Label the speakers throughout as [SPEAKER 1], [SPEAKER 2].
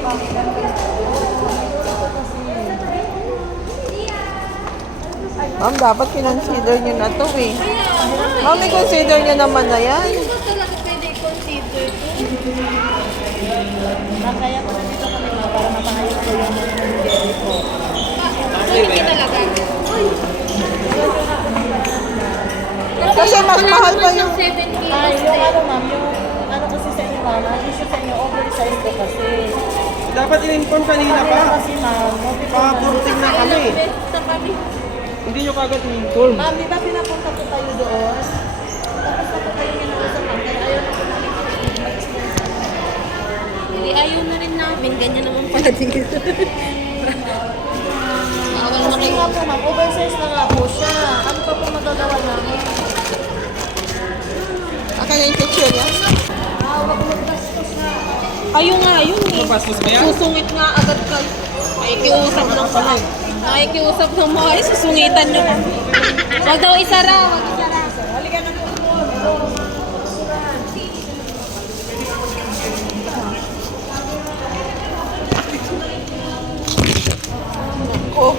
[SPEAKER 1] Ma'am, dapat kinonsider nyo na to eh. Ma'am, may consider nyo naman na yan.
[SPEAKER 2] Hindi ba talaga pwede i-consider ito?
[SPEAKER 3] Kaya ko na dito kami para mapaayos ko yung deli ko.
[SPEAKER 2] So, hindi talaga.
[SPEAKER 1] Kasi mas mahal pa yung...
[SPEAKER 2] 7 kilos.
[SPEAKER 3] Ay, yung ano ma'am, yung ano kasi sa inyo ma'am, ang issue sa inyo, oversize ko kasi.
[SPEAKER 4] Dapat in-inform kanina
[SPEAKER 3] Kaya
[SPEAKER 4] pa.
[SPEAKER 3] kasi ma'am,
[SPEAKER 4] Pakaporting na kami.
[SPEAKER 2] kami.
[SPEAKER 4] Hindi nyo kagad in-inform.
[SPEAKER 3] ma'am, di ba pinapunta ko tayo doon? Tapos na po kayo kinausap ma'am, kaya ayaw na po namin
[SPEAKER 2] Hindi, ayaw na rin namin. Ganyan naman pala dito. Bawal na
[SPEAKER 3] kasi
[SPEAKER 2] kayo.
[SPEAKER 3] nga po ma'am, oversize na nga po siya. Ano pa po magagawa namin?
[SPEAKER 1] Akin na yung picture niya.
[SPEAKER 3] Wag maggastos na.
[SPEAKER 2] Kayo nga yun eh.
[SPEAKER 4] Bastos ba yan?
[SPEAKER 2] Susungit nga agad ka. Makikiusap ng mga. Makikiusap ng mga. Ay, susungitan nyo. Wag daw isara. Wag isara.
[SPEAKER 3] Halika na po mo.
[SPEAKER 1] Oh.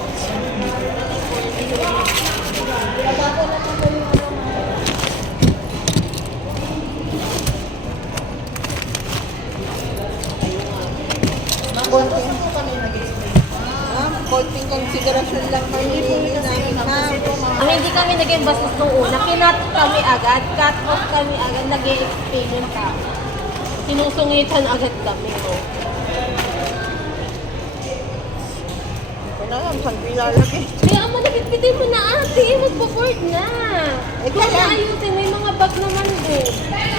[SPEAKER 1] Ma'am, konting consideration lang hinihingi namin, ma'am.
[SPEAKER 2] Ang hindi kami naging bastos nung una, kinat kami agad, cut off kami agad, nag-e-explain kami. Sinusungitan agad kami. No?
[SPEAKER 1] Ito na lang, saan ko ilalagay?
[SPEAKER 2] Kaya malapit-pitin mo na ate, magpo-board na.
[SPEAKER 1] Eh,
[SPEAKER 2] Kaya
[SPEAKER 1] kaya-
[SPEAKER 2] ayusin, may mga bag naman doon.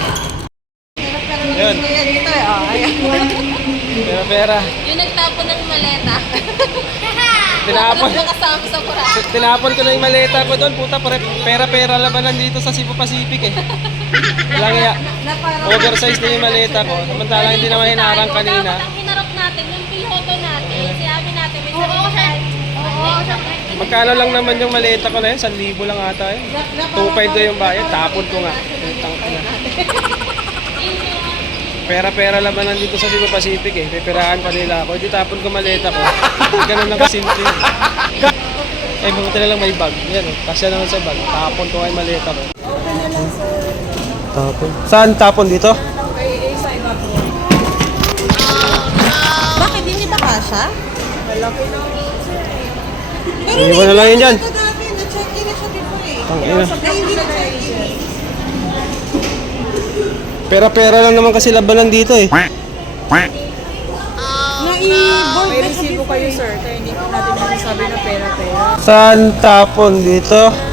[SPEAKER 4] Yun.
[SPEAKER 1] Ayan, dito eh. Oh, ayan.
[SPEAKER 4] Pera.
[SPEAKER 2] Yung nagtapon ng maleta.
[SPEAKER 4] Tinapon.
[SPEAKER 2] Walang kasama sa kurasa.
[SPEAKER 4] Tinapon ko na yung maleta ko doon. Puta, pera-pera labanan dito sa Cebu Pacific eh. Lang ya. Oversize na yung maleta ko. Samantalang hindi naman hinarang kanina.
[SPEAKER 2] Dapat ang hinarap natin, yung piloto natin, sinabi natin, may sarili. Oo,
[SPEAKER 4] Magkano lang naman yung maleta ko na yun? 1,000 lang ata yun. 2,500 daw yung bayad. Tapon ko nga. Putang ina. Pera-pera labanan dito sa Cebu Pacific eh. Peperahan pa nila ako. Hindi tapon ko maleta ko. Ganun lang kasimple. Eh, buti na lang may bag. Yan oh. Kasya naman sa bag. Tapon ko ay maleta ko. Tapon? Saan tapon dito?
[SPEAKER 1] Bakit hindi ba kasha?
[SPEAKER 4] Iwan na lang yun dyan.
[SPEAKER 1] Ito dati, na-check-in na siya before eh.
[SPEAKER 4] Tangina.
[SPEAKER 1] Ay, hindi na-check-in eh.
[SPEAKER 4] Pera-pera lang naman kasi labanan dito eh.
[SPEAKER 1] Na-i-board
[SPEAKER 3] May
[SPEAKER 1] na siya
[SPEAKER 3] resibo
[SPEAKER 1] before
[SPEAKER 3] kayo
[SPEAKER 1] eh.
[SPEAKER 3] sir, kaya hindi ko natin masasabi na pera-pera.
[SPEAKER 4] Saan tapon dito?